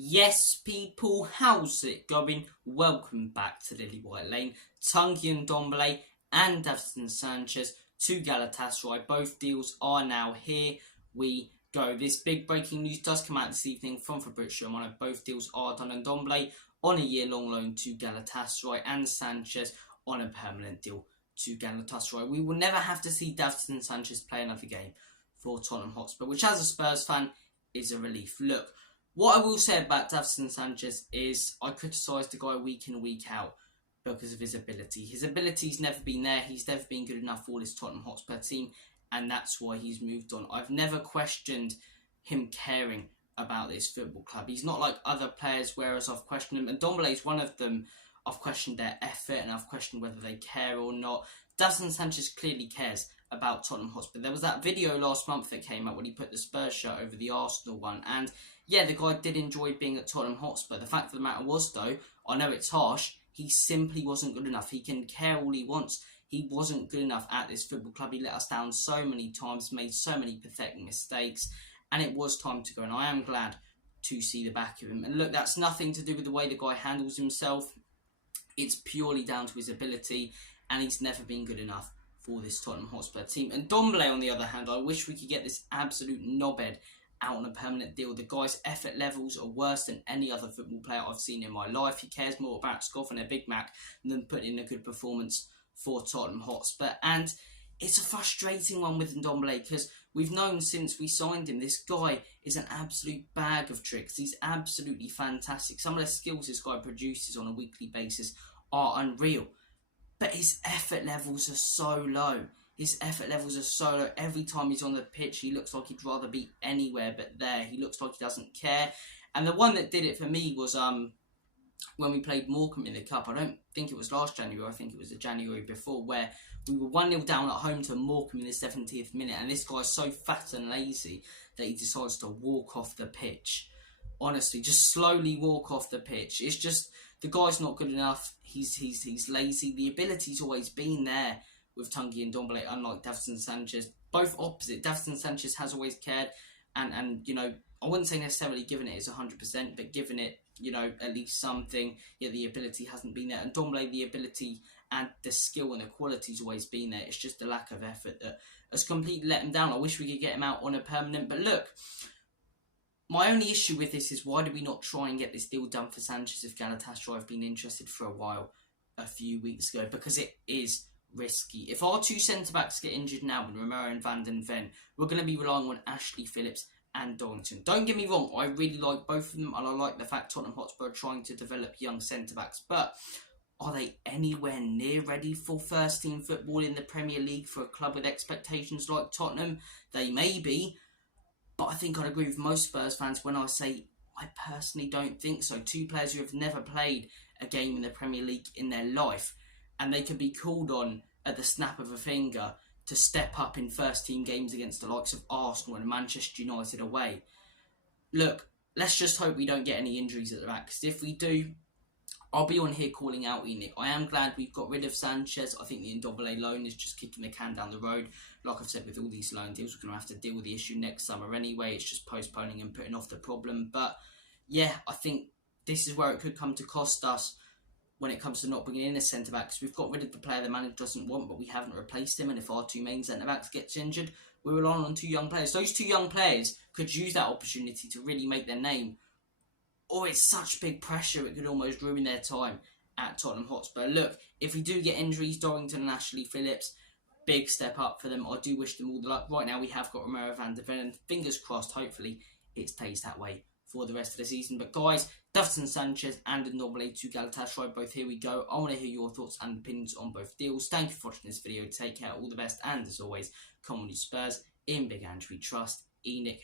Yes, people, how's it going? Welcome back to Lily White Lane. Ndombele and Sanchez to Galatasaray. Both deals are now here. We go. This big breaking news does come out this evening from Fabrizio Romano. Both deals are done. Ndombele on a year-long loan to Galatasaray and Sanchez on a permanent deal to Galatasaray. We will never have to see Sanchez play another game for Tottenham Hotspur, which as a Spurs fan is a relief. Look, what I will say about Sanchez is I criticise the guy week in, week out because of his ability. His ability's never been there. He's never been good enough for this Tottenham Hotspur team, and that's why he's moved on. I've never questioned him caring about this football club. He's not like other players, whereas I've questioned him. And Ndombele is one of them. I've questioned their effort and I've questioned whether they care or not. Sanchez clearly cares about Tottenham Hotspur. There was that video last month that came out when he put the Spurs shirt over the Arsenal one, and yeah, the guy did enjoy being at Tottenham Hotspur. The fact of the matter was, though, I know it's harsh, he simply wasn't good enough. He can care all he wants. He wasn't good enough at this football club. He let us down so many times, made so many pathetic mistakes, and it was time to go, and I am glad to see the back of him. And look, that's nothing to do with the way the guy handles himself. It's purely down to his ability, and he's never been good enough for this Tottenham Hotspur team. And Ndombele, on the other hand, I wish we could get this absolute knobhead out on a permanent deal. The guy's effort levels are worse than any other football player I've seen in my life. He cares more about scoffing a Big Mac than putting in a good performance for Tottenham Hotspur. And it's a frustrating one with Ndombele because we've known since we signed him, this guy is an absolute bag of tricks. He's absolutely fantastic. Some of the skills this guy produces on a weekly basis are unreal. But his effort levels are so low. His effort levels are so low. Every time he's on the pitch, he looks like he'd rather be anywhere but there. He looks like he doesn't care. And the one that did it for me was when we played Morecambe in the Cup. I don't think it was last January. I think it was the January before, where we were 1-0 down at home to Morecambe in the 70th minute. And this guy's so fat and lazy that he decides to walk off the pitch. Honestly, just slowly walk off the pitch. It's just, the guy's not good enough. He's lazy. The ability's always been there with Ndombele, unlike Sanchez. Both opposite. Sanchez has always cared and you know, I wouldn't say necessarily given it his 100%, but given it, you know, at least something. Yeah, the ability hasn't been there. And Ndombele, the ability and the skill and the quality's always been there. It's just the lack of effort that has completely let him down. I wish we could get him out on a permanent, but look, my only issue with this is why do we not try and get this deal done for Sanchez if Galatasaray have been interested for a while, a few weeks ago, because it is risky. If our two centre-backs get injured now with Romero and Van den Ven, we're going to be relying on Ashley Phillips and Dorrington. Don't get me wrong, I really like both of them, and I like the fact Tottenham Hotspur are trying to develop young centre-backs, but are they anywhere near ready for first-team football in the Premier League for a club with expectations like Tottenham? They may be, but I think I'd agree with most Spurs fans when I say I personally don't think so. Two players who have never played a game in the Premier League in their life, and they could be called on at the snap of a finger to step up in first-team games against the likes of Arsenal and Manchester United away. Look, let's just hope we don't get any injuries at the back, because if we do, I'll be on here calling out Enoch. I am glad we've got rid of Sanchez. I think the Ndombele loan is just kicking the can down the road. Like I've said, with all these loan deals, we're going to have to deal with the issue next summer anyway. It's just postponing and putting off the problem. But yeah, I think this is where it could come to cost us when it comes to not bringing in a centre-back, because we've got rid of the player the manager doesn't want, but we haven't replaced him. And if our two main centre-backs gets injured, we're relying on two young players. Those two young players could use that opportunity to really make their name, or it's such big pressure it could almost ruin their time at Tottenham Hotspur. Look, if we do get injuries, Dorrington and Ashley Phillips, big step up for them. I do wish them all the luck. Right now we have got Romero Van den Ven, and fingers crossed, hopefully it stays that way for the rest of the season. But guys, Sanchez and Ndombele to Galatasaray, both here we go. I want to hear your thoughts and opinions on both deals. Thank you for watching this video. Take care, all the best, and as always, come on you Spurs, in Big Andrew we trust. Enoch and